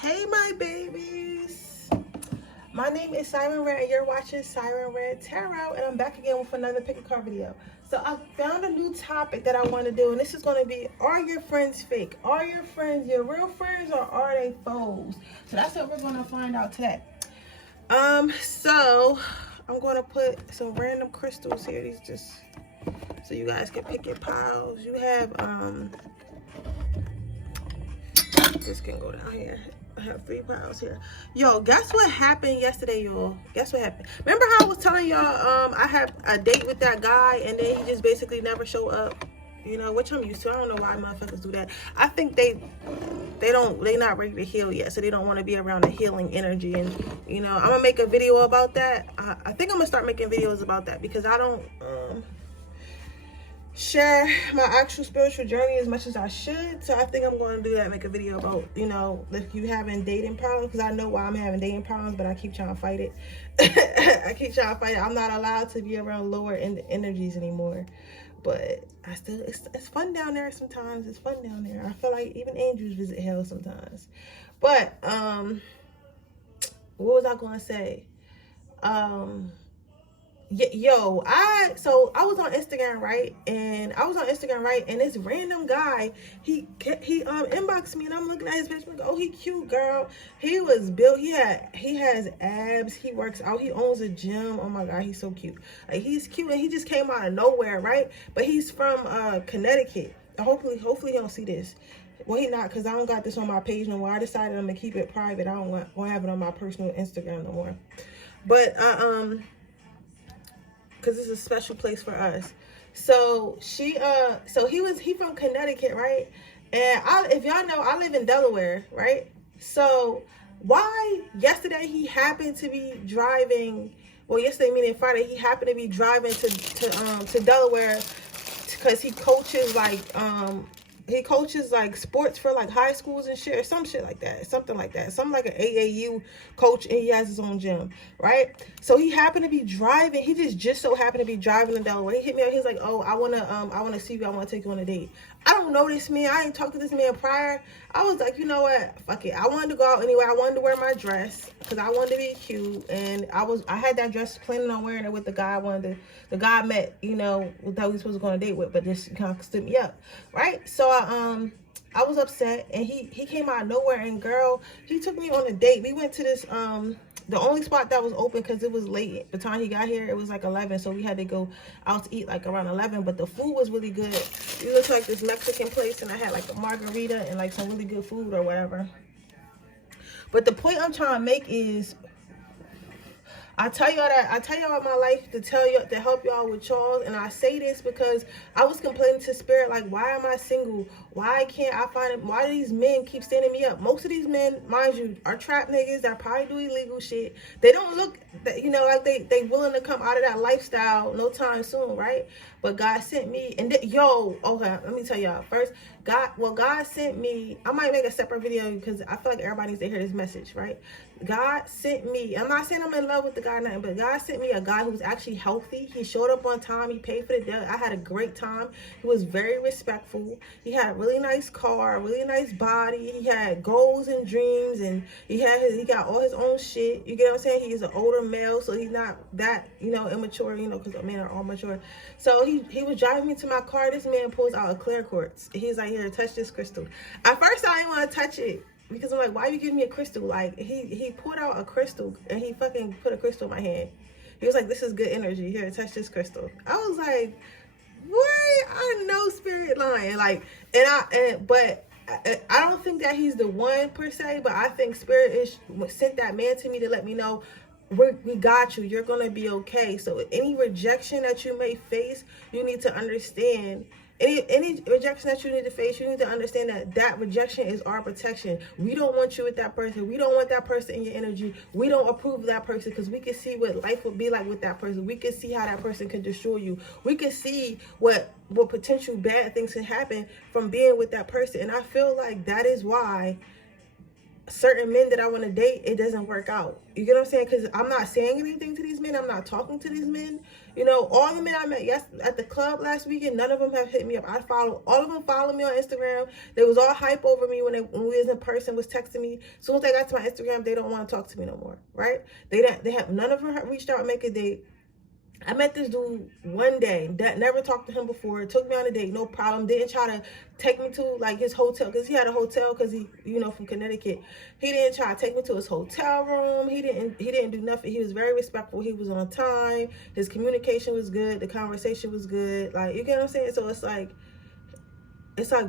Hey my babies, my name is Siren Redd and you're watching Siren Redd Tarot, and I'm back again with another pick a card video. So I found a new topic that I want to do, and this is going to be, are your friends fake? Are your friends your real friends, or are they foes? So that's what we're going to find out today. So I'm going to put some random crystals here. These just so you guys can pick your piles. You have this can go down here. I have 3 piles here. Yo, guess what happened yesterday, y'all? Guess what happened? Remember how I was telling y'all I had a date with that guy and then he just basically never showed up? You know, which I'm used to. I don't know why motherfuckers do that. I think they're not ready to heal yet, so they don't want to be around the healing energy. And you know, I'm gonna make a video about that. I think I'm gonna start making videos about that because I don't share my actual spiritual journey as much as I should. So I think I'm going to do that, make a video about, you know, if you having dating problems, because I know why I'm having dating problems, but I keep trying to fight it. I keep trying to fight it. I'm not allowed to be around lower energies anymore, but I still, it's fun down there sometimes. It's fun down there. I feel like even angels visit hell sometimes. But what was I going to say? Yo, I was on Instagram, right? And this random guy, he inboxed me, and I'm looking at his picture, like, oh, he cute, girl. He was built, he has abs, he works out, he owns a gym. Oh my god, he's so cute. Like, he's cute, and he just came out of nowhere, right? But he's from Connecticut. Hopefully he don't see this. Well, he not, because I don't got this on my page no more. I decided I'm gonna keep it private. I don't want to have it on my personal Instagram no more. But because it's a special place for us. So he from Connecticut, right? And if y'all know, I live in Delaware, right? So why yesterday he happened to be driving, well, yesterday meaning Friday, he happened to be driving to Delaware because he coaches like sports for like high schools and shit, or some shit like that, something like that, something like an AAU coach, and he has his own gym, right? So he happened to be driving. He just so happened to be driving in Delaware. He hit me up. He's like, "Oh, I wanna see you. I wanna take you on a date." I don't know this man. I ain't talked to this man prior. I was like, you know what? Fuck it. I wanted to go out anyway. I wanted to wear my dress because I wanted to be cute, and I had that dress planning on wearing it with the guy the guy I met, you know, that we was supposed to go on a date with, but this kind of stood me up, right? So I was upset, and he came out of nowhere, and girl, he took me on a date. We went to this the only spot that was open because it was late. By the time he got here, it was like 11, so we had to go out to eat like around 11, but the food was really good. It looked like this Mexican place, and I had like a margarita and like some really good food or whatever. But the point I'm trying to make is, I tell y'all my life to help y'all with y'all, and I say this because I was complaining to Spirit, like, why am I single? Why can't I find it? Why do these men keep standing me up? Most of these men, mind you, are trap niggas that probably do illegal shit. They don't look, you know, like they willing to come out of that lifestyle no time soon, right? But God sent me, and okay, let me tell y'all first. God sent me. I might make a separate video because I feel like everybody needs to hear this message, right? God sent me. I'm not saying I'm in love with the guy or nothing, but God sent me a guy who was actually healthy. He showed up on time. He paid for the debt. I had a great time. He was very respectful. He had a really nice car, really nice body. He had goals and dreams, and he got all his own shit. You get what I'm saying? He's an older male, so he's not that, you know, immature, you know, because men are all mature. So he was driving me to my car. This man pulls out a clear quartz. He's like, here, touch this crystal. At first, I didn't want to touch it, because I'm like, why are you giving me a crystal? Like, he pulled out a crystal, and he fucking put a crystal in my hand. He was like, this is good energy. Here, touch this crystal. I was like, what? I know Spirit lying. Like, but I don't think that he's the one per se, but I think Spirit sent that man to me to let me know, we got you. You're going to be okay. So any rejection that you may face, you need to understand. Any rejection that you need to face, you need to understand that rejection is our protection. We don't want you with that person. We don't want that person in your energy. We don't approve of that person because we can see what life would be like with that person. We can see how that person could destroy you. We can see what potential bad things can happen from being with that person. And I feel like that is why certain men that I want to date, it doesn't work out. You get what I'm saying? Because I'm not saying anything to these men. I'm not talking to these men. You know, all the men I met at the club last weekend, none of them have hit me up. All of them follow me on Instagram. They was all hype over me when we was in person, was texting me. As soon as they got to my Instagram, they don't want to talk to me no more, right? None of them have reached out and make a date. I met this dude one day that never talked to him before. Took me on a date, no problem. Didn't try to take me to like his hotel because he had a hotel because he, you know, from Connecticut. He didn't try to take me to his hotel room. He didn't do nothing. He was very respectful. He was on time. His communication was good. The conversation was good. Like, you get what I'm saying? So it's like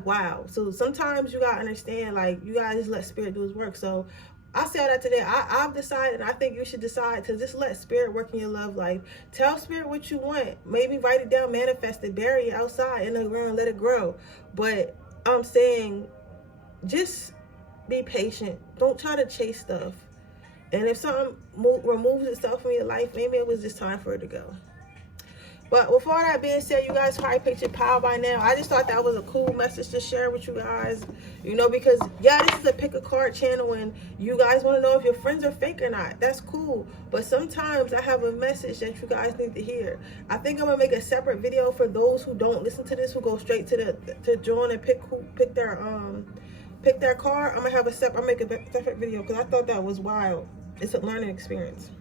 wow. So sometimes you gotta understand, like, you gotta just let spirit do his work. So I say all that today. I've decided, and I think you should decide to just let spirit work in your love life. Tell spirit what you want. Maybe write it down, manifest it, bury it outside in the ground, let it grow. But I'm saying, just be patient. Don't try to chase stuff. And if something removes itself from your life, maybe it was just time for it to go. But with all that being said, you guys probably picked your power by now. I just thought that was a cool message to share with you guys. You know, because, yeah, this is a pick a card channel, and you guys want to know if your friends are fake or not. That's cool. But sometimes I have a message that you guys need to hear. I think I'm going to make a separate video for those who don't listen to this, who go straight to join and pick their card. I'm going to have a separate video because I thought that was wild. It's a learning experience.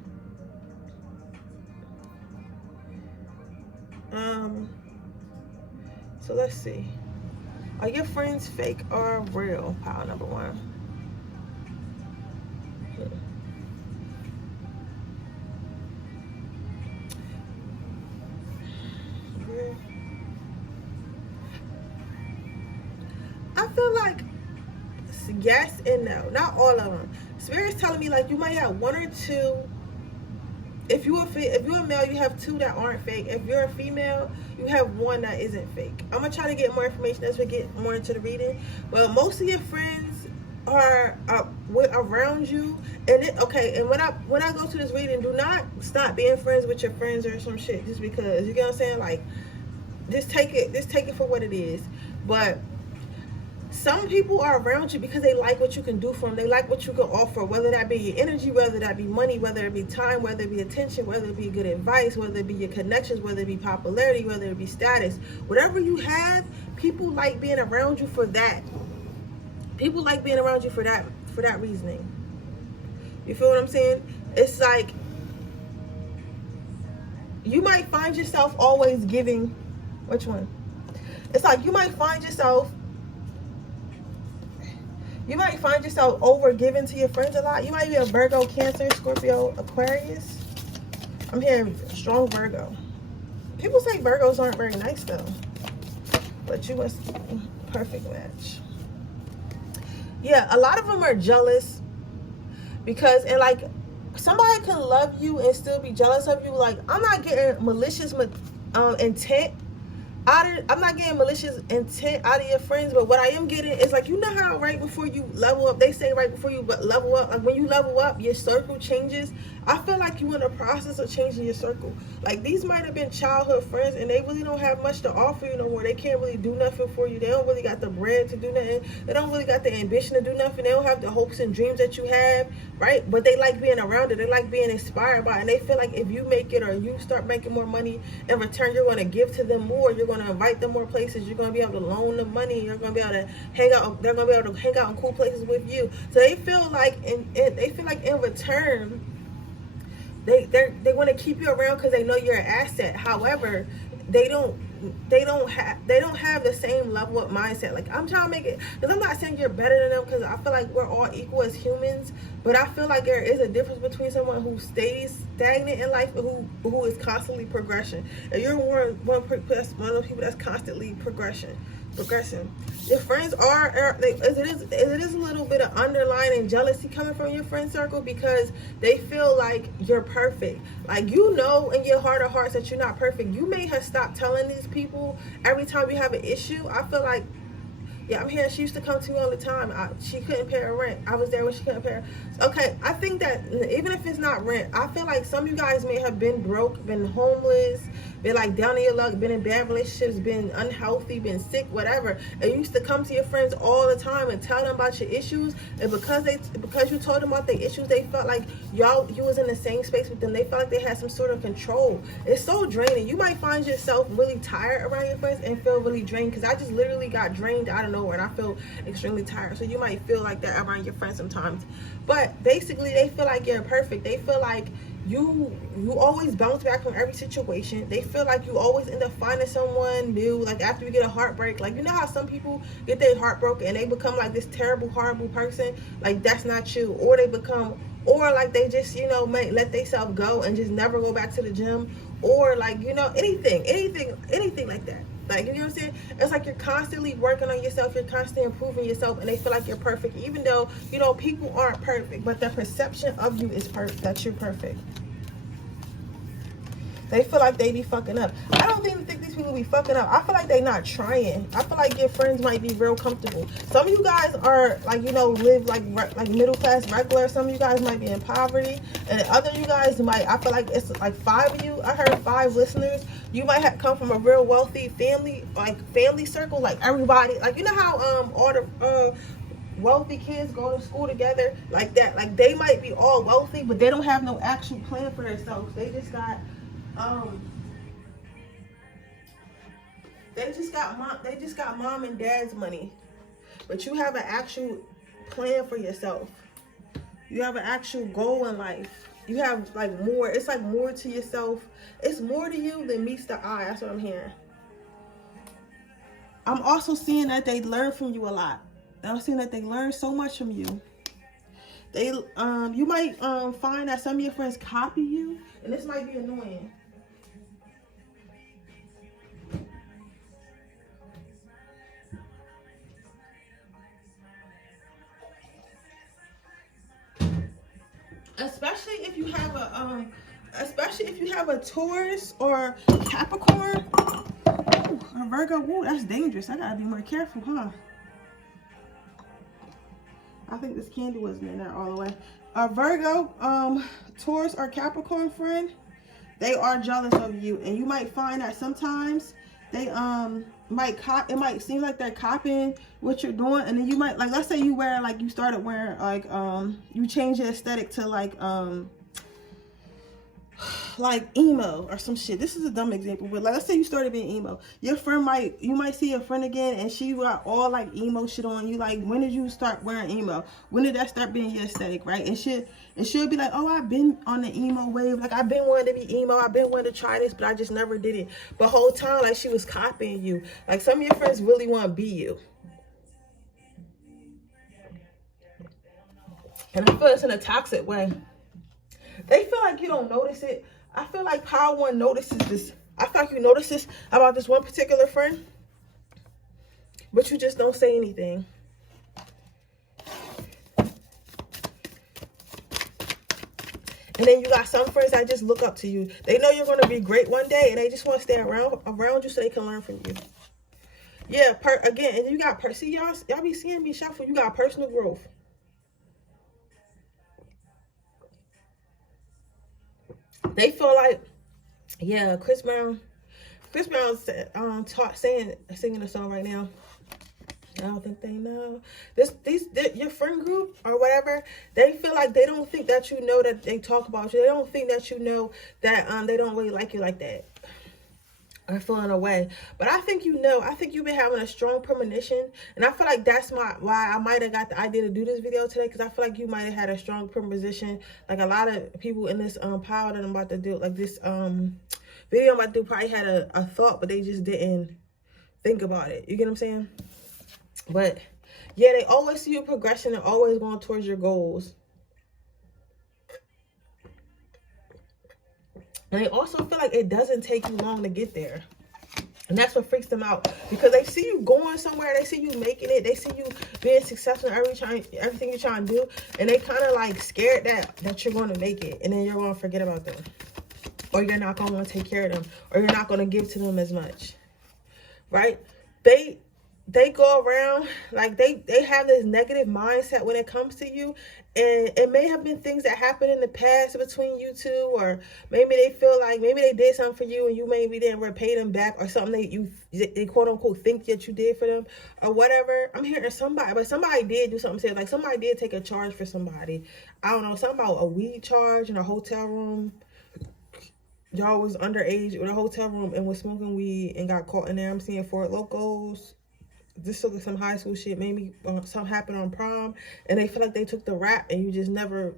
So let's see. Are your friends fake or real? Pile number one. I feel like yes and no. Not all of them. Spirit's telling me like you might have one or two. If you're a male, you have two that aren't fake. If you're a female, you have one that isn't fake. I'm gonna try to get more information as we get more into the reading. But most of your friends are around you, and And when I go to this reading, do not stop being friends with your friends or some shit just because. You get what I'm saying? Like, just take it for what it is. But some people are around you because they like what you can do for them. They like what you can offer, whether that be your energy, whether that be money, whether it be time, whether it be attention, whether it be good advice, whether it be your connections, whether it be popularity, whether it be status. Whatever you have, people like being around you for that. People like being around you for that reasoning. You feel what I'm saying? It's like you might find yourself always giving. Which one? It's like you might find yourself over giving to your friends a lot. You might be a Virgo, Cancer, Scorpio, Aquarius. I'm hearing strong Virgo. People say Virgos aren't very nice though. But you must be a perfect match. Yeah, a lot of them are jealous because, and like, somebody can love you and still be jealous of you. Like, I'm not getting malicious intent. I'm not getting malicious intent out of your friends, but what I am getting is like, you know how right before you level up, they say right before you level up, like when you level up, your circle changes. I feel like you're in the process of changing your circle. Like, these might have been childhood friends and they really don't have much to offer you no more. They can't really do nothing for you. They don't really got the bread to do nothing. They don't really got the ambition to do nothing. They don't have the hopes and dreams that you have, right? But they like being around it. They like being inspired by it. And they feel like if you make it or you start making more money, in return, you're going to give to them more. You're going to invite them more places. You're going to be able to loan them money. You're going to be able to hang out. They're going to be able to hang out in cool places with you. So they feel like in return, they want to keep you around because they know you're an asset. However, they don't have the same level of mindset. Like, I'm trying to make it, because I'm not saying you're better than them, because I feel like we're all equal as humans, but I feel like there is a difference between someone who stays stagnant in life and who is constantly progression. And you're one of those people that's constantly progressing. Your friends it is a little bit of underlying jealousy coming from your friend circle because they feel like you're perfect. Like, you know in your heart of hearts that you're not perfect. You may have stopped telling these people every time you have an issue. I feel like Yeah, I'm here. She used to come to me all the time. She couldn't pay her rent. I was there when she couldn't pay her. Okay, I think that even if it's not rent, I feel like some of you guys may have been broke, been homeless, been like down in your luck, been in bad relationships, been unhealthy, been sick, whatever. And you used to come to your friends all the time and tell them about your issues. And because you told them about their issues, they felt like you was in the same space with them. They felt like they had some sort of control. It's so draining. You might find yourself really tired around your friends and feel really drained, because I just literally got drained out of nowhere and I feel extremely tired. So you might feel like that around your friends sometimes. But basically, they feel like you're perfect. They feel like you always bounce back from every situation. They feel like you always end up finding someone new, like after you get a heartbreak. Like, you know how some people get their heart broken and they become like this terrible, horrible person? Like, that's not you. Or they become, or like they just, you know, may let themselves go and just never go back to the gym, or like, you know, anything like that. Like, you know what I'm saying? It's like you're constantly working on yourself. You're constantly improving yourself, and they feel like you're perfect, even though, you know, people aren't perfect, but the perception of you is perfect, that you're perfect. They feel like they be fucking up. I don't even think these people be fucking up. I feel like they not trying. I feel like your friends might be real comfortable. Some of you guys are like, you know, live like middle class, regular. Some of you guys might be in poverty, and other you guys might. I feel like it's like 5 of you. I heard 5 listeners. You might have come from a real wealthy family, like family circle, like everybody. Like, you know how all the wealthy kids go to school together, like that. Like, they might be all wealthy, but they don't have no actual plan for themselves. They just got they just got mom and dad's money, but you have an actual plan for yourself. You have an actual goal in life. You have like more. It's like more to yourself. It's more to you than meets the eye. That's what I'm hearing. I'm also seeing that they learn from you a lot. I'm seeing that they learn so much from you. They you might find that some of your friends copy you, and this might be annoying. Especially if you have a Taurus or Capricorn. Ooh, a Virgo. Ooh, that's dangerous. I gotta be more careful, huh? I think this candy wasn't in there all the way. A Virgo, Taurus or Capricorn friend, they are jealous of you, and you might find that sometimes they it might seem like they're copying what you're doing, and then you might, like, let's say you wear, like, you started wearing like you change your aesthetic to like emo or some shit. This is a dumb example, but like, let's say you started being emo. Your friend you might see your friend again, and she got all like emo shit on. You like, when did you start wearing emo? When did that start being your aesthetic, right? And she'll be like, oh, I've been on the emo wave. Like, I've been wanting to be emo. I've been wanting to try this, but I just never did it. But whole time, like, she was copying you. Like, some of your friends really want to be you. And I feel it's in a toxic way. They feel like you don't notice it. I feel like Power One notices this. I feel like you notice this about this one particular friend, but you just don't say anything. And then you got some friends that just look up to you. They know you're going to be great one day, and they just want to stay around you so they can learn from you. Yeah, again, and you got see, y'all be seeing me shuffle. You got personal growth. They feel like, yeah, Chris Brown's singing a song right now. I don't think they know. Your friend group or whatever, they feel like they don't think that you know that they talk about you. They don't think that you know that they don't really like you like that. Or feeling away. But I think you know. I think you've been having a strong premonition, and I feel like that's why I might have got the idea to do this video today, because I feel like you might have had a strong premonition. Like, a lot of people in this power that I'm about to do, like this video I'm about to do, probably had a thought, but they just didn't think about it. You get what I'm saying? But yeah, they always see your progression and always going towards your goals. And they also feel like it doesn't take you long to get there. And that's what freaks them out, because they see you going somewhere. They see you making it. They see you being successful in everything you're trying to do. And they kind of like scared that you're going to make it. And then you're going to forget about them. Or you're not going to want to take care of them. Or you're not going to give to them as much. Right? they go around like they have this negative mindset when it comes to you, and it may have been things that happened in the past between you two, or maybe they feel like maybe they did something for you and you maybe didn't repay them back, or something that they quote unquote think that you did for them or whatever. I'm hearing somebody, but somebody did do something, like somebody did take a charge for somebody. I don't know, something about a weed charge in a hotel room. Y'all was underage in a hotel room and was smoking weed and got caught in there. I'm seeing Fort Locos. This took some high school shit. Maybe something happened on prom and they feel like they took the rap and you just never.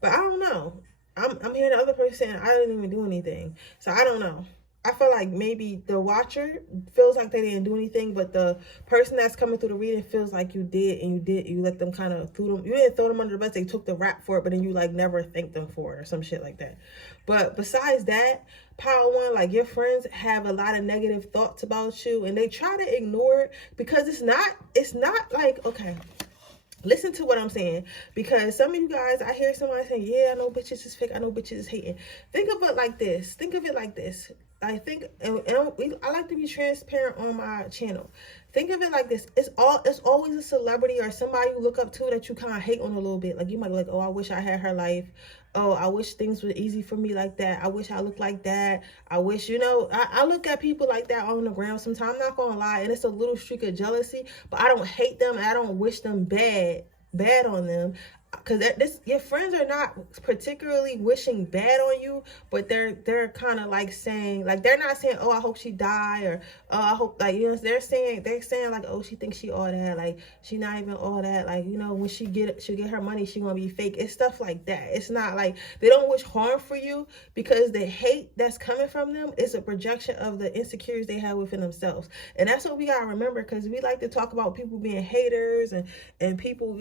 But I don't know. I'm hearing the other person saying I didn't even do anything. So I don't know. I feel like maybe the watcher feels like they didn't do anything, but the person that's coming through the reading feels like you did, and you let them kind of throw them. You didn't throw them under the bus. They took the rap for it, but then you like never thanked them for it or some shit like that. But besides that, Power One, like your friends have a lot of negative thoughts about you, and they try to ignore it because it's not like, okay. Listen to what I'm saying, because some of you guys, I hear somebody saying, yeah, I know bitches is fake, I know bitches is hating. Think of it like this. I think, and I like to be transparent on my channel. Think of it like this. It's always a celebrity or somebody you look up to that you kind of hate on a little bit. Like you might be like, oh, I wish I had her life. Oh, I wish things were easy for me like that. I wish I looked like that. I wish, I look at people like that on the ground sometimes. I'm not gonna lie, and it's a little streak of jealousy, but I don't hate them and I don't wish them bad on them. Because your friends are not particularly wishing bad on you, but they're kind of like saying, like, they're not saying, oh, I hope she die, or oh, I hope, like, they're saying like, oh, she thinks she all that, like she not even all that, like, when she'll get her money, she gonna be fake. It's stuff like that. It's not like they don't wish harm for you, because the hate that's coming from them is a projection of the insecurities they have within themselves. And that's what we gotta remember, because we like to talk about people being haters and people,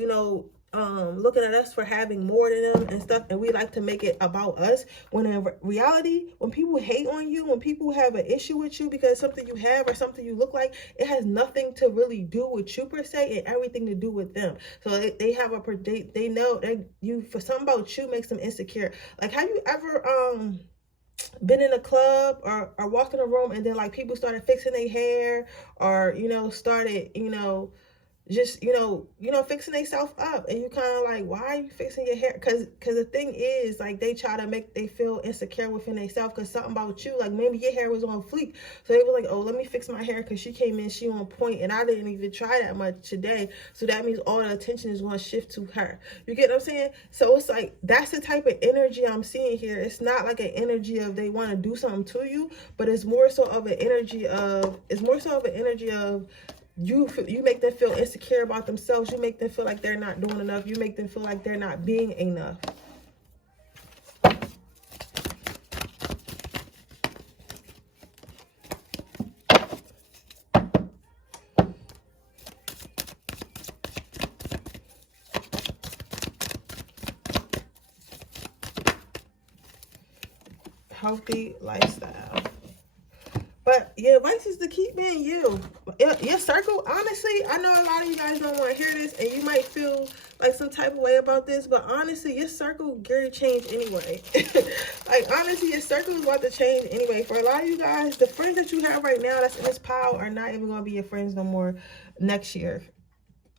looking at us for having more than them and stuff, and we like to make it about us, when in reality, when people hate on you, when people have an issue with you because something you have or something you look like, it has nothing to really do with you per se, and everything to do with them. So they have they know that for something about you makes them insecure. Like, have you ever been in a club or walked in a room and then like people started fixing their hair, or started just fixing themselves up, and you kind of like, why are you fixing your hair? Because the thing is, like, they try to make they feel insecure within themselves because something about you, like maybe your hair was on fleek, so they were like, oh, let me fix my hair because she came in, she on point, and I didn't even try that much today, so that means all the attention is going to shift to her. You get what I'm saying? So it's like, that's the type of energy I'm seeing here. It's not like an energy of they want to do something to you, but it's more so of an energy of you make them feel insecure about themselves. You make them feel like they're not doing enough. You make them feel like they're not being enough. Healthy lifestyle. But your advice is to keep being you. Your circle, honestly, I know a lot of you guys don't want to hear this, and you might feel like some type of way about this, but honestly, your circle gonna change anyway. Like, honestly, your circle is about to change anyway. For a lot of you guys, the friends that you have right now that's in this pile are not even going to be your friends no more next year.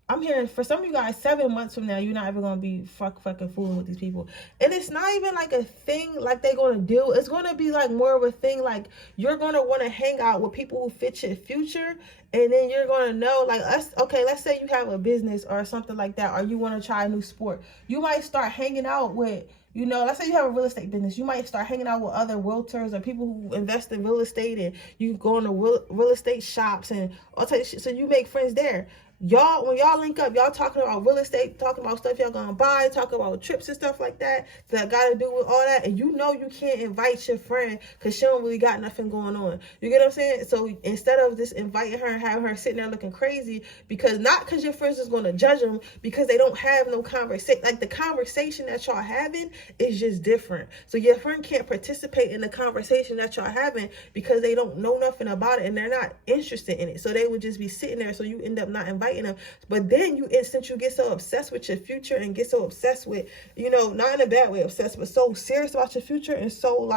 I'm hearing for some of you guys, 7 months from now, you're not even going to be fucking fooling with these people. And it's not even like a thing like they're going to do. It's going to be like more of a thing like you're going to want to hang out with people who fit your future. And then you're going to know, like, let's say you have a business or something like that, or you want to try a new sport. You might start hanging out with, let's say you have a real estate business. You might start hanging out with other realtors or people who invest in real estate, and you go into real estate shops and all types of shit. So you make friends there. Y'all, when y'all link up, y'all talking about real estate, talking about stuff y'all gonna buy, talking about trips and stuff like that got to do with all that, and you can't invite your friend because she don't really got nothing going on. You get what I'm saying? So instead of just inviting her and having her sitting there looking crazy, not because your friends is gonna judge them, because they don't have no conversation. Like, the conversation that y'all having is just different. So your friend can't participate in the conversation that y'all having because they don't know nothing about it and they're not interested in it. So they would just be sitting there. So you end up not inviting them. But then since you get so obsessed with your future and get so obsessed with, not in a bad way obsessed, but so serious about your future and so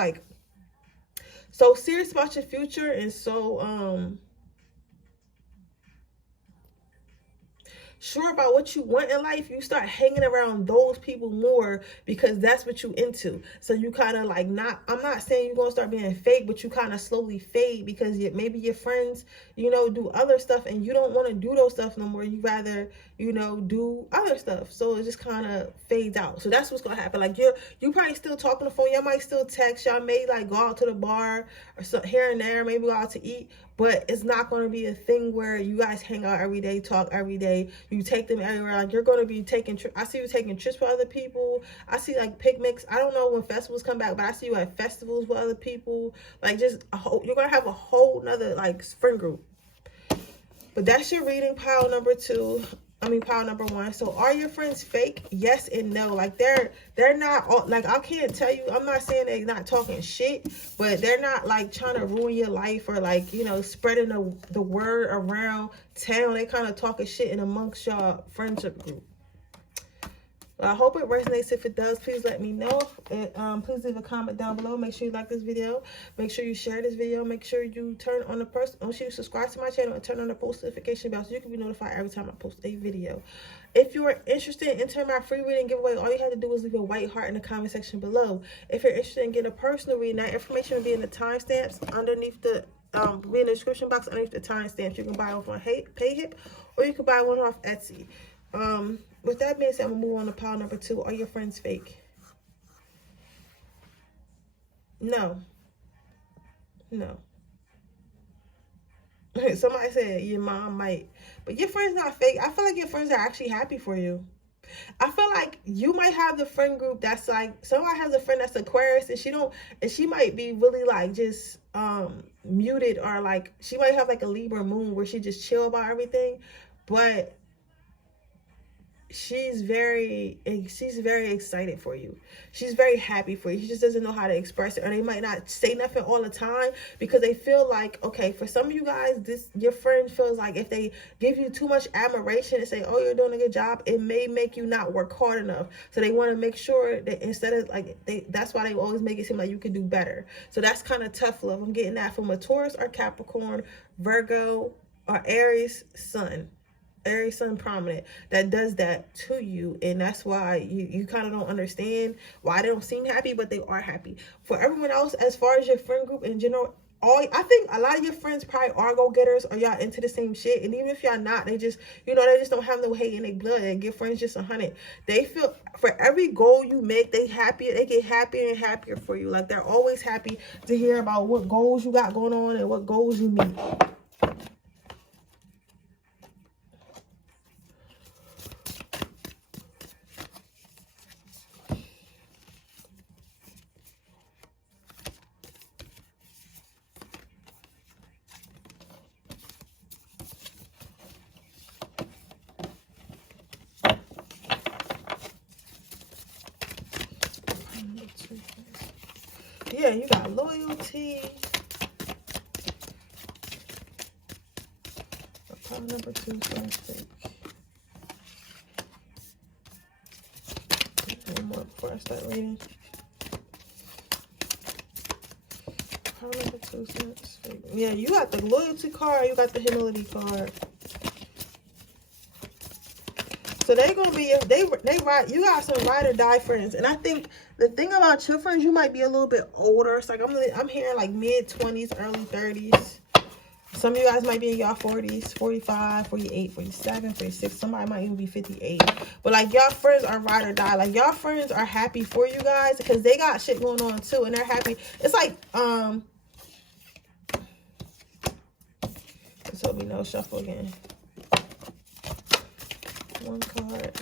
serious about your future and so sure about what you want in life, you start hanging around those people more because that's what you into. So you kind of like I'm not saying you're going to start being fake, but you kind of slowly fade because maybe your friends, you know, do other stuff and you don't want to do those stuff no more. You rather, you know, do other stuff. So it just kind of fades out. So that's what's going to happen. Like you probably still talk on the phone. Y'all might still text. Y'all may like go out to the bar or so here and there, maybe go out to eat. But it's not going to be a thing where you guys hang out every day, talk every day. You take them everywhere. Like you're going to be taking I see you taking trips with other people. I see like picnics. I don't know when festivals come back, but I see you at festivals with other people. Like just you're going to have a whole nother like friend group. But that's your reading, pile number 2. Pile number 1. So are your friends fake? Yes and no. Like they're not all, like I can't tell you, I'm not saying they're not talking shit, but they're not like trying to ruin your life or like, you know, spreading the word around town. They kind of talking shit in amongst y'all friendship group. Well, I hope it resonates. If it does, please let me know. Please leave a comment down below. Make sure you like this video. Make sure you share this video. Make sure you turn on make sure you subscribe to my channel and turn on the post notification bell so you can be notified every time I post a video. If you are interested in entering my free reading giveaway, all you have to do is leave a white heart in the comment section below. If you're interested in getting a personal reading, that information will be in the timestamps underneath the be in the description box underneath the timestamps. You can buy one from Payhip or you can buy one off Etsy. With that being said, I'm going to move on to pile number 2. Are your friends fake? No. No. Somebody said your mom might. But your friend's not fake. I feel like your friends are actually happy for you. I feel like you might have the friend group that's like, somebody has a friend that's Aquarius and she might be really like just muted, or like she might have like a Libra moon where she just chill about everything. But she's very excited for you. She's very happy for you. She just doesn't know how to express it, or they might not say nothing all the time because they feel like, okay, for some of you guys, your friend feels like if they give you too much admiration and say, oh, you're doing a good job, it may make you not work hard enough. So they want to make sure that instead of like that's why they always make it seem like you could do better. So that's kind of tough love. I'm getting that from a Taurus or Capricorn, Virgo, or Aries sun. Aries sun prominent that does that to you, and that's why you kind of don't understand why they don't seem happy, but they are happy. For everyone else, as far as your friend group in general, I think a lot of your friends probably are go-getters, or y'all into the same shit. And even if y'all not, they just, you know, they just don't have no hate in their blood. And your friends just 100. They feel for every goal you make, they get happier and happier for you. Like they're always happy to hear about what goals you got going on and what goals you meet. Yeah, you got loyalty. Pile number 2, plastic. One more before I start reading. Pile number 2, plastic. Yeah, you got the loyalty card. You got the humility card. So they gonna be, they ride, you got some ride or die friends. And I think the thing about your friends, you might be a little bit older. It's like I'm hearing like mid-20s, early 30s. Some of you guys might be in y'all 40s, 45, 48, 47, 46. Somebody might even be 58. But like y'all friends are ride or die. Like y'all friends are happy for you guys because they got shit going on too, and they're happy. It's like let's hope we no shuffle again. One card.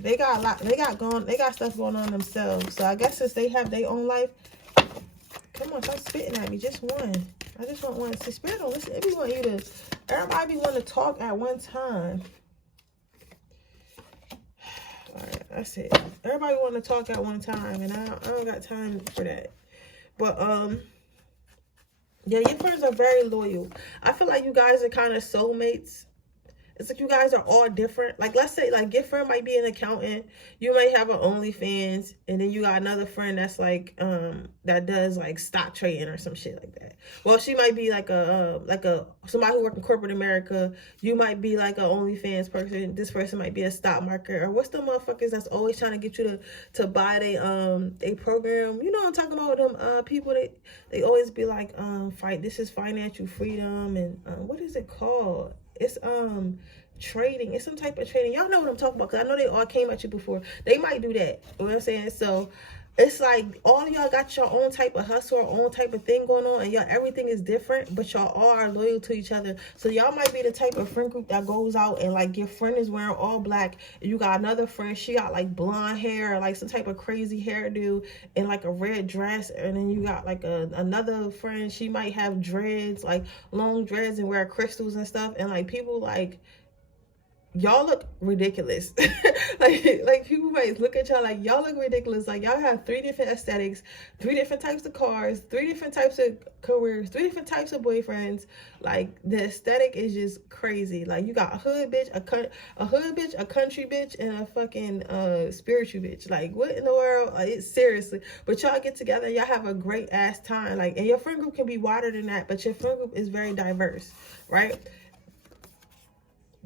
They got a lot. They got stuff going on themselves. So I guess since they have their own life, come on, stop spitting at me. Just one. I just want one. See, Spirit don't listen. Everybody want you to. Everybody be wanting to talk at one time. All right, that's it. Everybody want to talk at one time, and I don't got time for that. But yeah, your friends are very loyal. I feel like you guys are kind of soulmates. It's like you guys are all different. Like, let's say, like, your friend might be an accountant. You might have an OnlyFans, and then you got another friend that's like, that does like stock trading or some shit like that. Well, she might be like a somebody who work in corporate America. You might be like a OnlyFans person. This person might be a stock market, or what's the motherfuckers that's always trying to get you to buy they program. You know what I'm talking about? Them people, they always be like, this is financial freedom, and what is it called? It's trading. It's some type of trading. Y'all know what I'm talking about, because I know they all came at you before. They might do that. You know what I'm saying? So it's like all of y'all got your own type of hustle or own type of thing going on, and y'all, everything is different, but y'all all are loyal to each other. So y'all might be the type of friend group that goes out and like your friend is wearing all black, and you got another friend, she got like blonde hair or like some type of crazy hairdo and like a red dress, and then you got like another friend, she might have dreads, like long dreads, and wear crystals and stuff, and like people like, y'all look ridiculous. like people might look at y'all like y'all look ridiculous. Like y'all have 3 different aesthetics, 3 different types of cars, 3 different types of careers, 3 different types of boyfriends. Like the aesthetic is just crazy. Like you got a hood bitch, a hood bitch, a country bitch, and a fucking spiritual bitch. Like what in the world? Like, it's seriously. But y'all get together, y'all have a great ass time. Like, and your friend group can be wider than that, but your friend group is very diverse, right?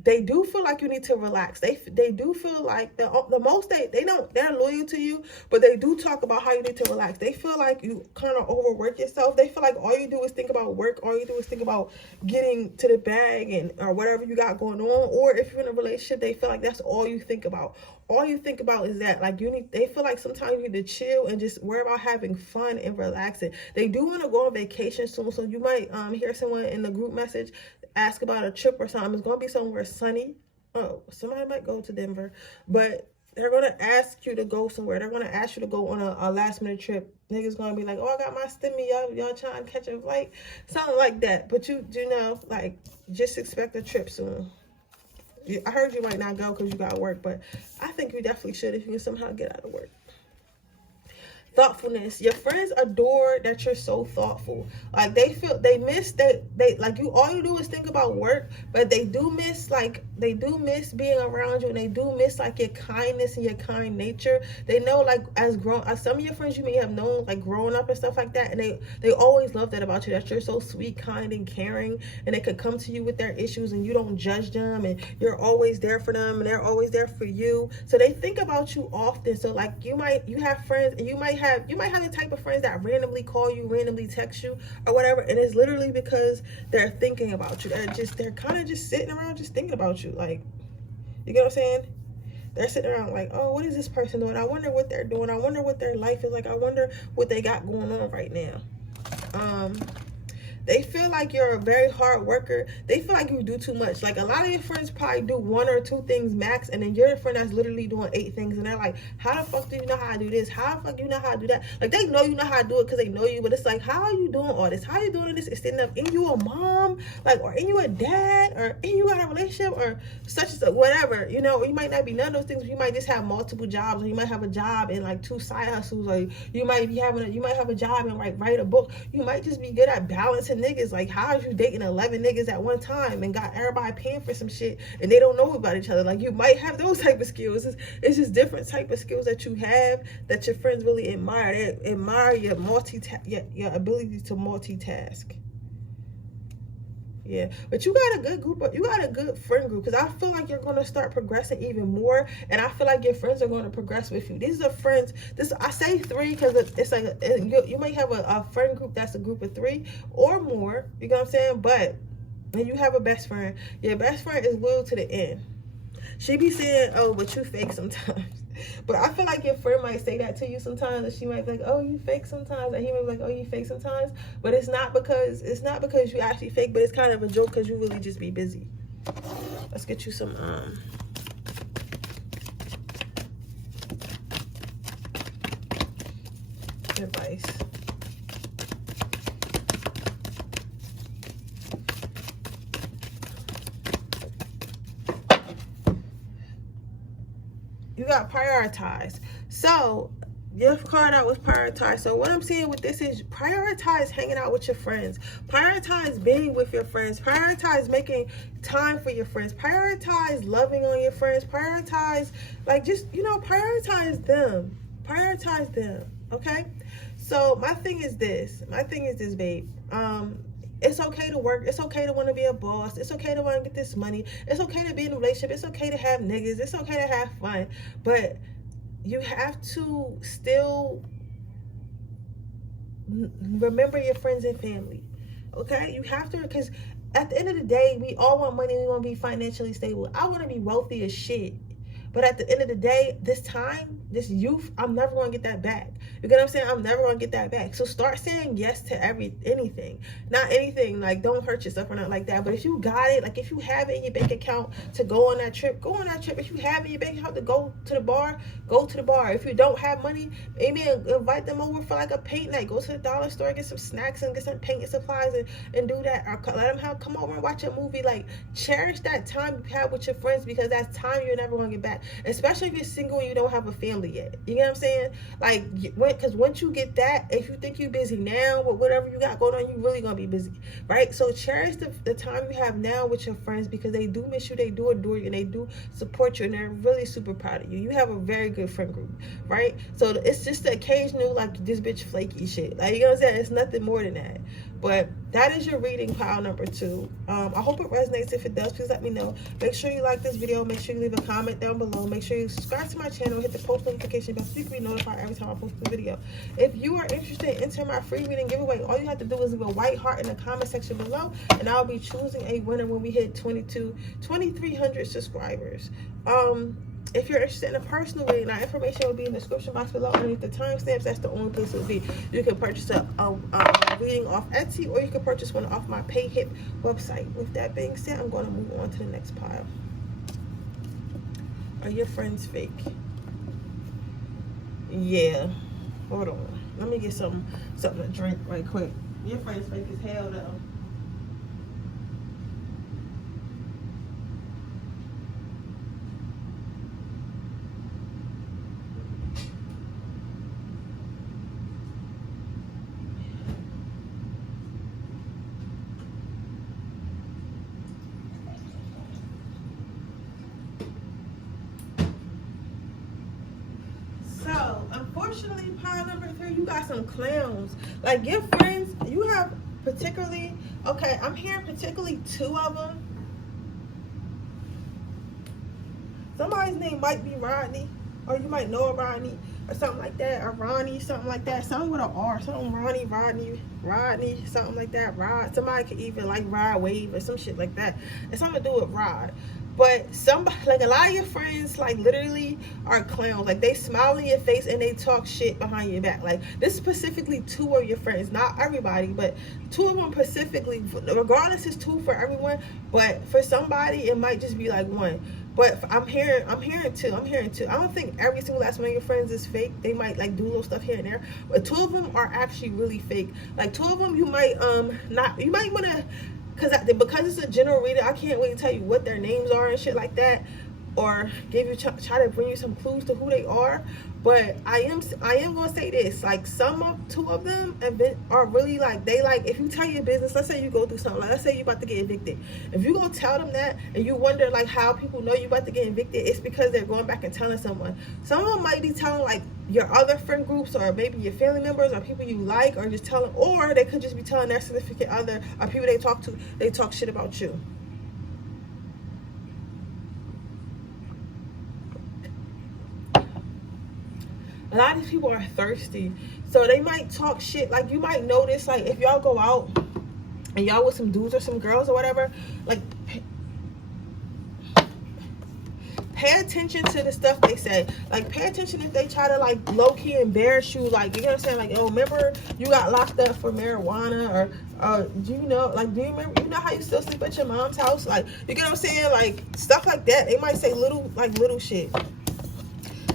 They do feel like you need to relax. They do feel like the most they're loyal to you, but they do talk about how you need to relax. They feel like you kind of overwork yourself. They feel like all you do is think about work. All you do is think about getting to the bag and or whatever you got going on. Or if you're in a relationship, they feel like that's all you think about. All you think about is that. Like they feel like sometimes you need to chill and just worry about having fun and relaxing. They do want to go on vacation soon, so you might hear someone in the group message ask about a trip or something. It's going to be somewhere sunny. Oh, somebody might go to Denver, but they're going to ask you to go somewhere. They're going to ask you to go on a last minute trip. Niggas going to be like, oh, I got my stimmy. Y'all trying to catch a flight? Something like that. But you know, like, just expect a trip soon. I heard you might not go because you got work, but I think you definitely should if you can somehow get out of work. Thoughtfulness. Your friends adore that you're so thoughtful. Like they miss like you, all you do is think about work, but they do miss being around you, and they do miss like your kindness and your kind nature. They know, like, as some of your friends you may have known like growing up and stuff like that, and they always love that about you, that you're so sweet, kind, and caring, and they could come to you with their issues and you don't judge them, and you're always there for them and they're always there for you. So they think about you often. So like you have friends, and you might have the type of friends that randomly call you, randomly text you or whatever, and it's literally because they're thinking about you. They're kind of just sitting around just thinking about you. Like, you get what I'm saying? They're sitting around like, oh, what is this person doing? I wonder what they're doing. I wonder what their life is like. I wonder what they got going on right now. They feel like you're a very hard worker. They feel like you do too much. Like, a lot of your friends probably do 1 or 2 things max, and then you're the friend that's literally doing 8 things, and they're like, how the fuck do you know how to do this? How the fuck do you know how to do that? Like, they know you know how to do it because they know you, but it's like, how are you doing all this? How are you doing this? It's sitting up, and you a mom? Like, or and you a dad? Or and you got a relationship? Or such and such, whatever, you know? Or you might not be none of those things. You might just have multiple jobs, or you might have a job and like 2 side hustles, or you might have a job and like write a book. You might just be good at balancing niggas. Like, how you dating 11 niggas at one time and got everybody paying for some shit and they don't know about each other? Like, you might have those type of skills. It's just different type of skills that you have that your friends really admire. They admire your your ability to multitask. Yeah, but you got a good friend group, because I feel like you're going to start progressing even more, and I feel like your friends are going to progress with you. These are friends. I say 3 because it's like you might have a friend group that's a group of 3 or more. You know what I'm saying? But when you have a best friend, your best friend is loyal to the end. She be saying, oh, but you fake sometimes. But I feel like your friend might say that to you sometimes, and she might be like, oh, you fake sometimes, and he might be like, oh, you fake sometimes. But it's not because you actually fake, but it's kind of a joke because you really just be busy. Let's get you some advice. You got prioritized. So Gift card out was prioritized. So what I'm saying with this is prioritize hanging out with your friends. Prioritize being with your friends. Prioritize making time for your friends. Prioritize loving on your friends. Prioritize, like, just, you know, prioritize them. Prioritize them. Okay? So my thing is this, babe. It's okay to work. It's okay to want to be a boss. It's okay to want to get this money. It's okay to be in a relationship. It's okay to have niggas. It's okay to have fun. But you have to still remember your friends and family. Okay? You have to, because at the end of the day, we all want money. We want to be financially stable. I want to be wealthy as shit. But at the end of the day, this time, this youth, I'm never going to get that back. You get what I'm saying? I'm never going to get that back. So start saying yes to anything. Not anything, like, don't hurt yourself or not like that. But if you got it, like, if you have it in your bank account to go on that trip, go on that trip. If you have it in your bank account to go to the bar, go to the bar. If you don't have money, maybe invite them over for, like, a paint night. Go to the dollar store, get some snacks and get some painting supplies and do that. Or let them come over and watch a movie. Like, cherish that time you have with your friends, because that's time you're never going to get back. Especially if you're single and you don't have a family yet. You know what I'm saying? Like, because once you get that, if you think you're busy now with whatever you got going on, you're really going to be busy, right? So cherish the time you have now with your friends, because they do miss you, they do adore you, and they do support you, and they're really super proud of you. You have a very good friend group, right? So it's just the occasional, like, this bitch flaky shit. Like, you know what I'm saying? It's nothing more than that. But that is your reading pile number 2. I hope it resonates. If it does, please let me know. Make sure you like this video. Make sure you leave a comment down below. Make sure you subscribe to my channel. Hit the post notification bell so you can be notified every time I post a video. If you are interested in entering my free reading giveaway, all you have to do is leave a white heart in the comment section below, and I'll be choosing a winner when we hit 2,300 subscribers. If you're interested in a personal reading, our information will be in the description box below underneath the timestamps. That's the only place it will be. You can purchase a reading off Etsy, or you can purchase one off my PayHip website. With that being said, I'm going to move on to the next pile. Are your friends fake? Yeah. Hold on. Let me get something to drink right quick. Your friends fake as hell, though. Unfortunately, pile number 3, you got some clowns. Like, your friends, you have particularly, okay, I'm hearing particularly 2 of them. Somebody's name might be Rodney, or you might know a Rodney, or something like that, or Ronnie, something like that. Something with an R, something Rodney, something like that. Rod, somebody could even like Rod Wave or some shit like that. It's something to do with Rod. But somebody, like, a lot of your friends, like, literally are clowns. Like, they smile in your face and they talk shit behind your back. Like, this is specifically 2 of your friends, not everybody, but 2 of them specifically. Regardless, it's 2 for everyone, but for somebody it might just be like 1. But I'm hearing 2. I don't think every single last one of your friends is fake. They might, like, do little stuff here and there, but 2 of them are actually really fake. Like, 2 of them you might you might want to, because it's a general reading, I can't wait to tell you what their names are and shit like that, or try to bring you some clues to who they are. But I am gonna say this, like, 2 of them are really, like, they, like, if you tell your business, let's say you go through something, like, let's say you about to get evicted, if you go tell them that and you wonder, like, how people know you about to get evicted, it's because they're going back and telling someone. Some of them might be telling, like, your other friend groups, or maybe your family members, or people you like, or just telling, or they could just be telling their significant other, or people they talk to, they talk shit about you. A lot of these people are thirsty, so they might talk shit. Like, you might notice, like, if y'all go out and y'all with some dudes or some girls or whatever, like, pay attention to the stuff they say. Like, pay attention if they try to, like, low-key embarrass you. Like, you know what I'm saying? Like, oh, remember you got locked up for marijuana, or do you know, like, do you remember, you know how you still sleep at your mom's house? Like, you get what I'm saying? Like, stuff like that. They might say little shit.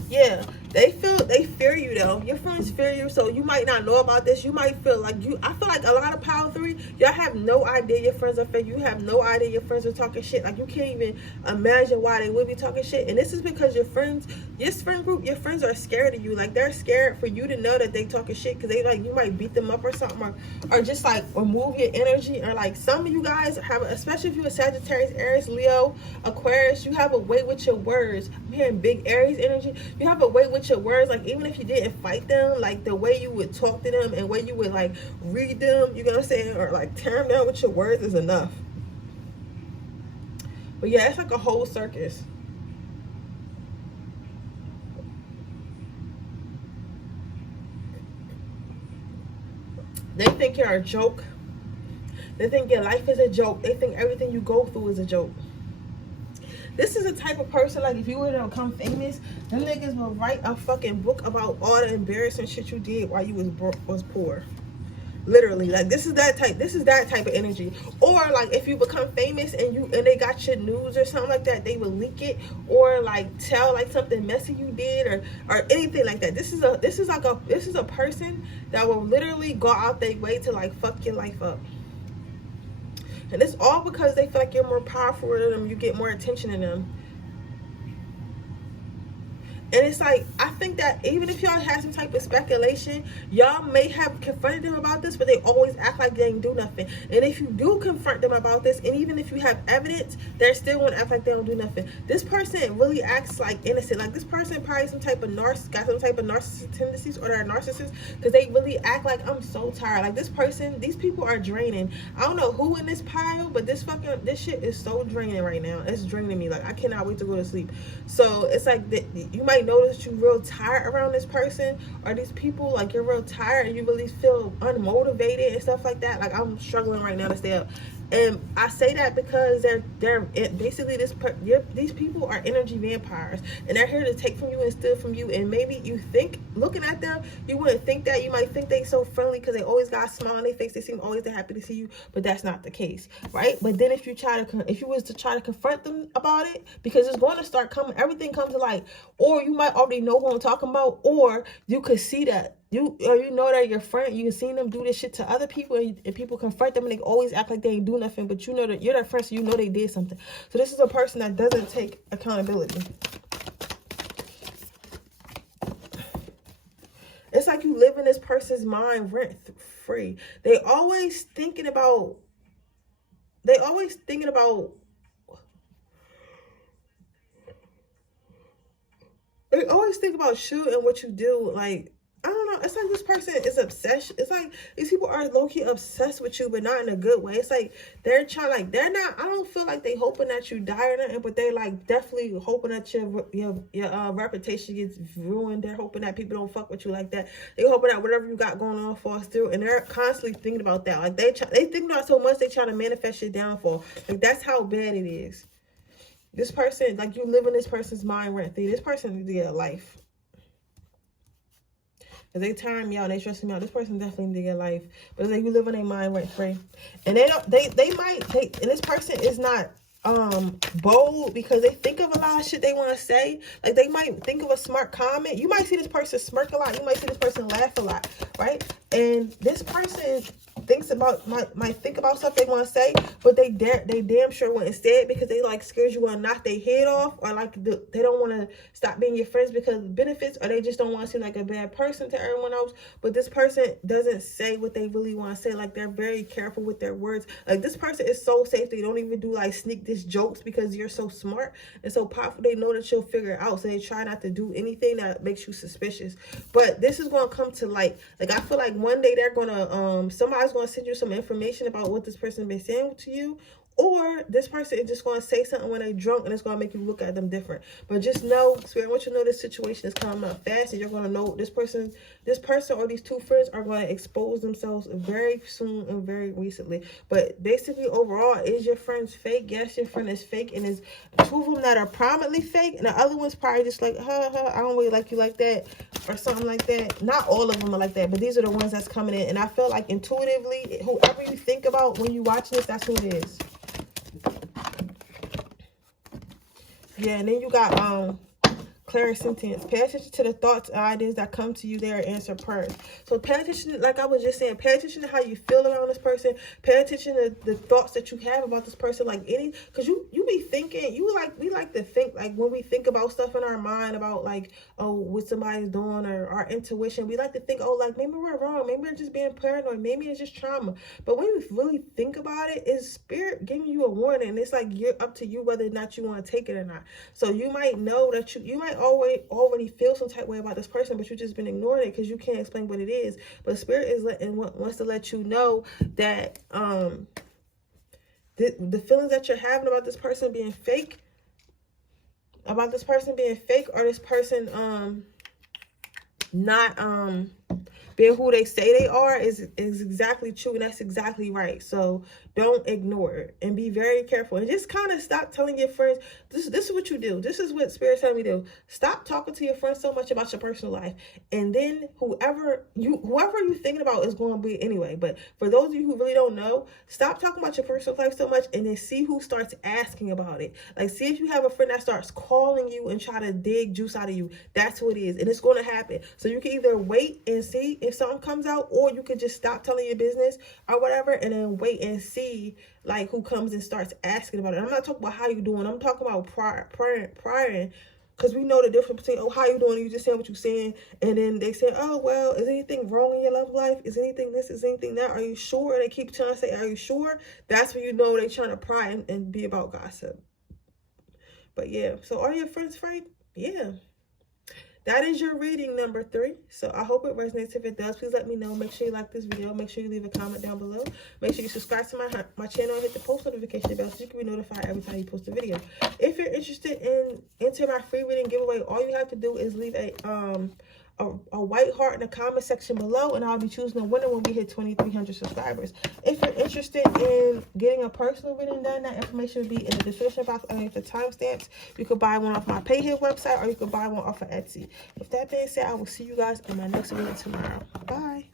Yeah, they fear you. though. Your friends fear you, so you might not know about this. You might feel like I feel like a lot of power 3, y'all have no idea your friends are fake. You have no idea your friends are talking shit. Like, you can't even imagine why they would be talking shit. And this is because your friends, your friend group, your friends are scared of you. Like, they're scared for you to know that they talking shit, because they like, you might beat them up or something, or just like remove your energy. Or like, some of you guys have, especially if you're a Sagittarius, Aries, Leo, Aquarius, you have a way with your words. I'm hearing big Aries energy. You have a way with your words. Like, even if you didn't fight them, like the way you would talk to them and way you would like read them, you know what I'm saying, or like tear them down with your words is enough. But yeah, it's like a whole circus. They think you're a joke. They think your life is a joke. They think everything you go through is a joke. This is a type of person, like, if you were to become famous, them niggas will write a fucking book about all the embarrassing shit you did while you was poor. Literally, like, this is that type of energy. Or like, if you become famous and they got your news or something like that, they will leak it, or like tell like something messy you did, or anything like that. This is a person that will literally go out their way to like fuck your life up. And it's all because they feel like you're more powerful than them. You get more attention than them. And it's like, I think that even if y'all had some type of speculation, y'all may have confronted them about this, but they always act like they ain't do nothing. And if you do confront them about this, and even if you have evidence, they're still gonna act like they don't do nothing. This person really acts like innocent. Like, this person probably got some type of narcissist tendencies, or they're narcissists, because they really act like, I'm so tired. Like, this person, these people are draining. I don't know who in this pile, but this shit is so draining right now. It's draining me. Like, I cannot wait to go to sleep. So it's like, you might notice you're real tired around this person or these people. Like, you're real tired and you really feel unmotivated and stuff like that. Like, I'm struggling right now to stay up. And I say that because they're basically these people are energy vampires, and they're here to take from you and steal from you. And maybe you think, looking at them, you wouldn't think that. You might think they so friendly because they always got a smile on their face. They seem always happy to see you, but that's not the case, right? But then if you was to try to confront them about it, because it's going to start coming, everything comes to light. Or you might already know who I'm talking about, or you could see that. You know that your friend, you can see them do this shit to other people, and people confront them and they always act like they ain't do nothing, but you know that you're their friend, so you know they did something. So this is a person that doesn't take accountability. It's like you live in this person's mind rent free. They always thinking about you and what you do. Like, I don't know. It's like this person is obsessed. It's like these people are low-key obsessed with you, but not in a good way. It's like they're trying, like, they're not, I don't feel like they hoping that you die or nothing, but they like definitely hoping that your reputation gets ruined. They're hoping that people don't fuck with you like that. They hoping that whatever you got going on falls through, and they're constantly thinking about that. Like, they think about so much, they trying to manifest your downfall. Like, that's how bad it is. This person, like, you live in this person's mind rent free. This person needs to get a life. If they tire me out, they stress me out, this person definitely need to get life. But it's like you live in their mind rent free. And and this person is not bold because they think of a lot of shit they want to say. Like, they might think of a smart comment. You might see this person smirk a lot. You might see this person laugh a lot, right? And this person might think about stuff they want to say, but they damn sure wouldn't say it because they like scared you want to knock their head off, or like they don't want to stop being your friends because of benefits, or they just don't want to seem like a bad person to everyone else. But this person doesn't say what they really want to say. Like, they're very careful with their words. Like, this person is so safe, they don't even do like sneak diss jokes because you're so smart and so powerful. They know that you'll figure it out, so they try not to do anything that makes you suspicious. But this is going to come to light. Like, I feel like one day they're gonna somebody's gonna send you some information about what this person been saying to you, or this person is just going to say something when they're drunk and it's going to make you look at them different. But just know, Spirit, I want you to know this situation is coming up fast, and you're going to know this person or these two friends are going to expose themselves very soon and very recently. But basically, overall, is your friend's fake? Yes, your friend is fake, and there's two of them that are prominently fake, and the other one's probably just like, I don't really like you like that, or something like that. Not all of them are like that, but these are the ones that's coming in. And I feel like intuitively, whoever you think about when you watch this, that's who it is. Yeah, and then you got clairsentience. Pay attention to the thoughts and ideas that come to you there, answer prayers. So pay attention, like I was just saying, pay attention to how you feel around this person. Pay attention to the thoughts that you have about this person, like because you be thinking, we like to think, like when we think about stuff in our mind about like, oh, what somebody's doing, or our intuition, we like to think, oh, like maybe we're wrong, maybe we're just being paranoid, maybe it's just trauma. But when you really think about it, it's spirit giving you a warning. It's like you're up to you whether or not you want to take it or not. So you might know that you might already feel some type of way about this person, but you've just been ignoring it because you can't explain what it is. But spirit is wants to let you know that the feelings that you're having about this person being fake, or this person not being who they say they are is exactly true, and that's exactly right. So don't ignore it and be very careful, and just kind of stop telling your friends. This is what you do. This is what Spirit's telling me to do. Stop talking to your friends so much about your personal life, and then whoever you thinking about is going to be anyway. But for those of you who really don't know, stop talking about your personal life so much, and then see who starts asking about it. Like, see if you have a friend that starts calling you and try to dig juice out of you. That's who it is, and it's going to happen. So you can either wait and see if something comes out, or you could just stop telling your business or whatever, and then wait and see like who comes and starts asking about it. I'm not talking about how you doing. I'm talking about prior, because we know the difference between, oh, how you doing, you just saying what you're saying, and then they say, oh, well, is anything wrong in your love life? Is anything this? Is anything that? Are you sure? They keep trying to say, are you sure? That's when you know they're trying to pry and be about gossip. But yeah, so are your friends afraid? Yeah. That is your reading number 3. So I hope it resonates. If it does, please let me know. Make sure you like this video. Make sure you leave a comment down below. Make sure you subscribe to my channel and hit the post notification bell so you can be notified every time you post a video. If you're interested in enter my free reading giveaway, all you have to do is leave a white heart in the comment section below, and I'll be choosing a winner when we hit 2,300 subscribers. If you're interested in getting a personal reading done, that information will be in the description box underneath the timestamps. You could buy one off my PayHip website, or you could buy one off of Etsy. With that being said, I will see you guys in my next video tomorrow. Bye.